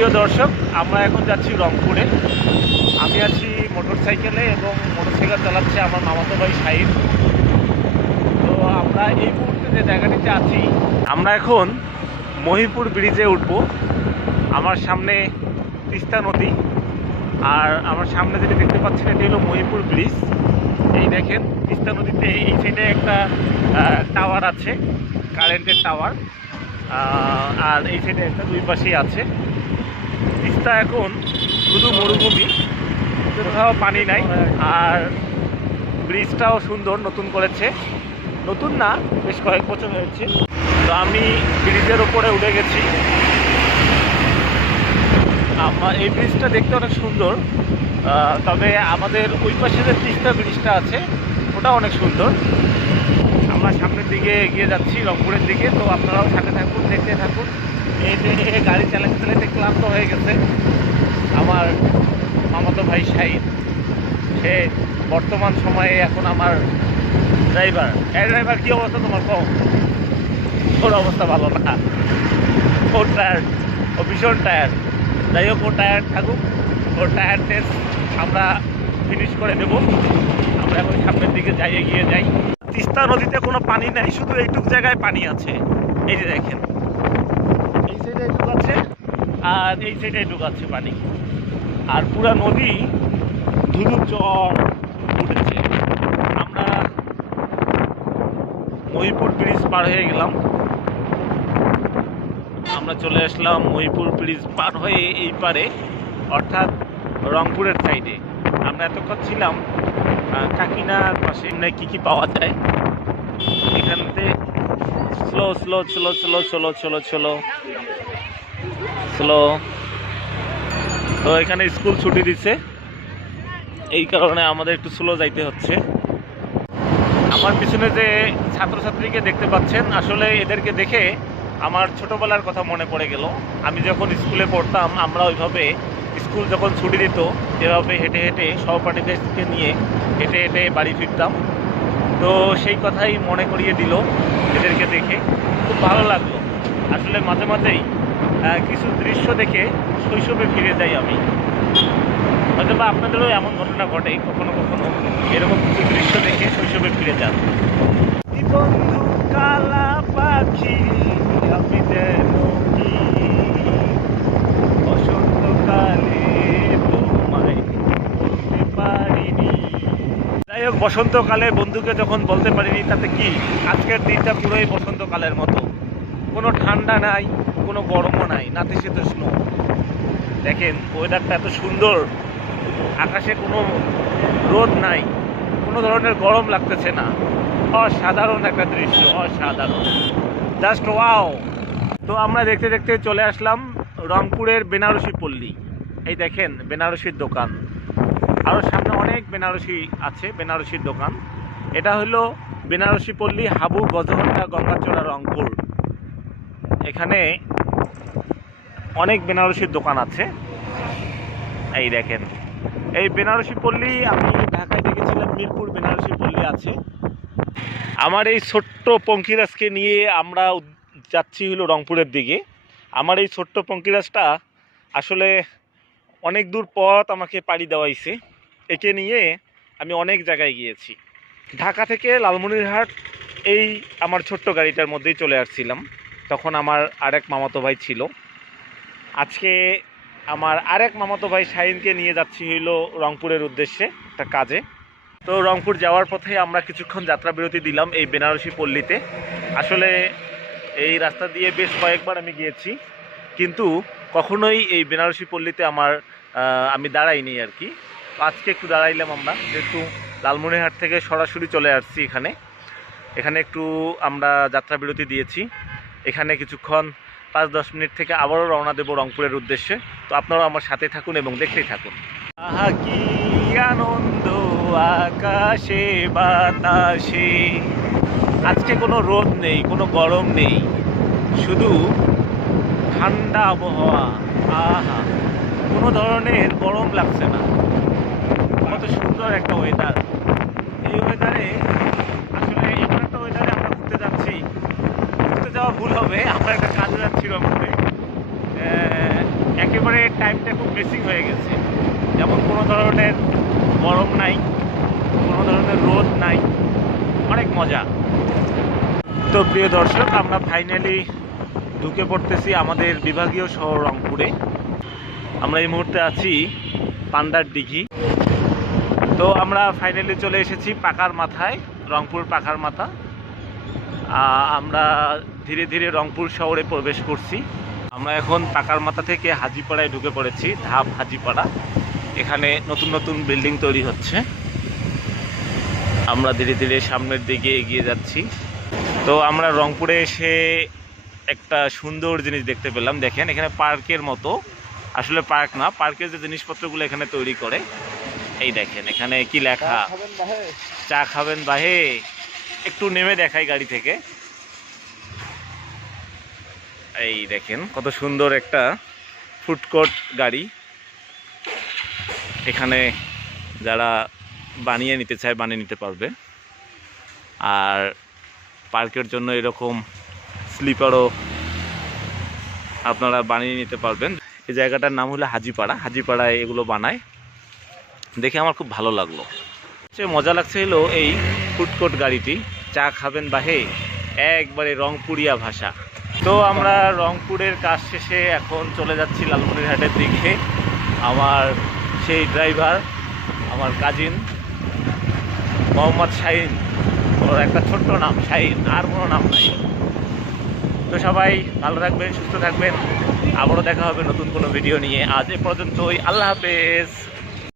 প্রিয় দর্শক, আমরা এখন যাচ্ছি রংপুরে। আমি আছি মোটর সাইকেলে এবং মোটর সাইকেল চালাচ্ছে আমার মামাতো ভাই সাহিদ তো আমরা এই মুহূর্তে যে জায়গাটিতে আছি, আমরা এখন মহিপুর ব্রিজে উঠব। আমার সামনে তিস্তা নদী, আর আমার সামনে যেটা দেখতে পাচ্ছেন, এটি হলো মহিপুর ব্রিজ। এই দেখেন, তিস্তা নদীতে এই সাইডে একটা টাওয়ার আছে, কারেন্টের টাওয়ার। আর এই সাইডে একটা দুই পাশেই আছে। তিস্তা এখন শুধু মরুভূমি, কোথাও পানি নাই, আর ব্রিজটাও সুন্দর, নতুন করেছে। নতুন না, বেশ কয়েক বছর হয়েছে। তো আমি ব্রিজের ওপরে উঠে গেছি। আমার এই ব্রিজটা দেখতে অনেক সুন্দর। তবে আমাদের ওই পাশে যে তিস্তা ব্রিজটা আছে, ওটা অনেক সুন্দর। আমরা সামনের দিকে এগিয়ে যাচ্ছি রংপুরের দিকে, তো আপনারাও সাথে থাকুন, দেখতে থাকুন। এই গাড়ি চালাতে চালাতে ক্লান্ত হয়ে গেছে। আমার মামাতো ভাই শাহিদ সে বর্তমান সময়ে এখন আমার ড্রাইভার এই ড্রাইভার কী অবস্থা তোমার? কম ওর অবস্থা ভালো না। ওর টায়ার ও ভীষণ টায়ার যাই হোক, ও টায়ার থাকুক। ওর টায়ার টেস্ট আমরা ফিনিশ করে দেব। আমরা এখন সামনের দিকে যাই, এগিয়ে যাই। তিস্তা নদীতে কোনো পানি নাই, শুধু এইটুক জায়গায় পানি আছে। এই যে দেখেন এই সাইডে এইটুক আছে আর এই সাইডে আছে পানি। আর পুরা নদী ধুধু চর উঠেছে। আমরা মহিপুর ব্রিজ পার হয়ে গেলাম। আমরা চলে আসলাম মহিপুর ব্রিজ পার হয়ে এই পারে, অর্থাৎ রংপুরের সাইডে আমরা এতক্ষণ ছিলাম কাকিনার পাশে। এমনি কী কী পাওয়া যায়? এখানতে slow slow slow slow slow slow slow slow তো এখানে স্কুল ছুটি দিচ্ছে এই কারণে আমাদের একটু স্লো যাইতে হচ্ছে। আমার পিছনে যে ছাত্রছাত্রীকে দেখতে পাচ্ছেন, আসলে এদেরকে দেখে আমার ছোটবেলার কথা মনে পড়ে গেল। আমি যখন স্কুলে পড়তাম, আমরা ওইভাবে স্কুল যখন ছুটি দিত, এভাবে হেঁটে হেঁটে সহপাঠীদেরকে নিয়ে হেঁটে হেঁটে বাড়ি ফিরতাম। তো সেই কথাই মনে করিয়ে দিল এদেরকে দেখে। খুব ভালো লাগল। আসলে মাঝে মাঝেই কিছু দৃশ্য দেখে শৈশবে ফিরে যাই আমি। হয়তো বা আপনাদেরও এমন ঘটনা ঘটে, কখনো কখনো এরকম কিছু দৃশ্য দেখে শৈশবে ফিরে যান। যাই হোক, বসন্তকালে বন্ধুকে যখন বলতে পারিনি, তাতে কি? আজকের দিনটা পুরোই বসন্তকালের মতো। কোনো ঠান্ডা নাই কোনো গরমও নাই, নাতিশীতোষ্ণ। দেখেন ওয়েদারটা এত সুন্দর, আকাশে কোনো রোদ নাই, কোনো ধরনের গরম লাগতেছে না। অসাধারণ একটা দৃশ্য, অসাধারণ। জাস্ট ওয়াও তো আমরা দেখতে দেখতে চলে আসলাম রংপুরের বেনারসি পল্লী। এই দেখেন, বেনারসির দোকান। আরও সামনে অনেক বেনারসি আছে, বেনারসির দোকান। এটা হলো বেনারসি পল্লী হাবু গজহন্ডা গঙ্গাচড়া রংপুর। এখানে অনেক বেনারসির দোকান আছে। এই দেখেন। এই বেনারসি পল্লী, আমি ঢাকায় দেখেছিলাম, মিরপুর বেনারসি পল্লী আছে। আমার এই ছোট্ট পঙ্কিরাজকে নিয়ে আমরা যাচ্ছি হলো রংপুরের দিকে। আমার এই ছোট্ট পঙ্কিরাজটা আসলে অনেক দূর পথ আমাকে পাড়ি দেওয়াইছে। একে নিয়ে আমি অনেক জায়গায় গিয়েছি। ঢাকা থেকে লালমনিরহাট এই আমার ছোট্ট গাড়িটার মধ্যেই চলে আসছিলাম। তখন আমার আরেক মামাতো ভাই ছিল। আজকে আমার আরেক মামাতো ভাই শাহিনকে নিয়ে যাচ্ছি হইল রংপুরের উদ্দেশ্যে একটা কাজে। তো রংপুর যাওয়ার পথে আমরা কিছুক্ষণ যাত্রা বিরতি দিলাম এই বেনারসি পল্লীতে। আসলে এই রাস্তা দিয়ে বেশ কয়েকবার আমি গিয়েছি, কিন্তু কখনোই এই বেনারসি পল্লীতে আমার আমি দাঁড়াইনি আর কি। আজকে একটু দাঁড়াইলাম আমরা, যেহেতু লালমনিরহাট থেকে সরাসরি চলে আসছি এখানে। এখানে একটু আমরা যাত্রা বিরতি দিয়েছি। এখানে কিছুক্ষণ পাঁচ দশ মিনিট থেকে আবারও রওনা দেবো রংপুরের উদ্দেশ্যে। তো আপনারাও আমার সাথে থাকুন এবং দেখতেই থাকুন। আহা, কি আনন্দ আকাশে, বাতাসে। আজকে কোনো রোদ নেই, কোনো গরম নেই। শুধু ঠান্ডা আবহাওয়া। আহা, কোনো ধরনের গরম লাগছে না। কত সুন্দর একটা ওয়েদার এই ওয়েদারে আসলে এমন একটা ওয়েদারে আমরা ঘুরতে যাচ্ছি ঘুরতে যাওয়া ভুল হবে আমরা একটা কাজে যাচ্ছি রংপুরে আহ, একেবারে টাইমটা খুব মিসিং হয়ে গেছে। যেমন কোনো ধরনের গরম নাই, কোনো ধরনের রোদ নাই। অনেক মজা। তো প্রিয় দর্শক, আমরা ফাইনালি ঢুকে পড়তেছি আমাদের বিভাগীয় শহর রংপুরে। আমরা এই মুহূর্তে আছি পান্ডার দিঘি। তো আমরা ফাইনালি চলে এসেছি পাকার মাথায়, রংপুর পাকার মাথা। আমরা ধীরে ধীরে রংপুর শহরে প্রবেশ করছি। আমরা এখন টাকার মাথা থেকে হাজিপাড়ায় ঢুকে পড়েছি ধাপ হাজিপাড়া। এখানে নতুন নতুন বিল্ডিং তৈরি হচ্ছে। আমরা ধীরে ধীরে সামনের দিকে এগিয়ে যাচ্ছি। তো আমরা রংপুরে এসে একটা সুন্দর জিনিস দেখতে পেলাম। দেখেন এখানে পার্কের মতো। আসলে পার্ক না পার্কের যে জিনিসপত্রগুলো এখানে তৈরি করে এই দেখেন এখানে কি লেখা? চা খাবেন বাহে? একটু নেমে দেখাই গাড়ি থেকে। এই দেখেন, কত সুন্দর একটা ফুডকোর্ট গাড়ি। এখানে যারা বানিয়ে নিতে চায়, বানিয়ে নিতে পারবে। আর পার্কের জন্য এরকম স্লিপারও আপনারা বানিয়ে নিতে পারবেন। এই জায়গাটার নাম হলো হাজিপাড়া। হাজিপাড়ায় এগুলো বানায়। দেখে আমার খুব ভালো লাগল। সবচেয়ে মজা লাগছে হলো এই ফুডকোর্ট গাড়িটি। চা খাবেন বাহে, একবারে রংপুরিয়া ভাষা। তো আমরা রংপুরের কাজ শেষে এখন চলে যাচ্ছি লালমনিরহাটের দিকে। আমার সেই ড্রাইভার আমার কাজিন মোহাম্মদ শাহিন। ওর একটা ছোট্ট নাম, শাহিন, আর কোনো নাম নাই। তো সবাই ভালো থাকবেন, সুস্থ থাকবেন। আবারও দেখা হবে নতুন কোনো ভিডিও নিয়ে। আজ এ পর্যন্তই, আল্লাহ হাফেজ।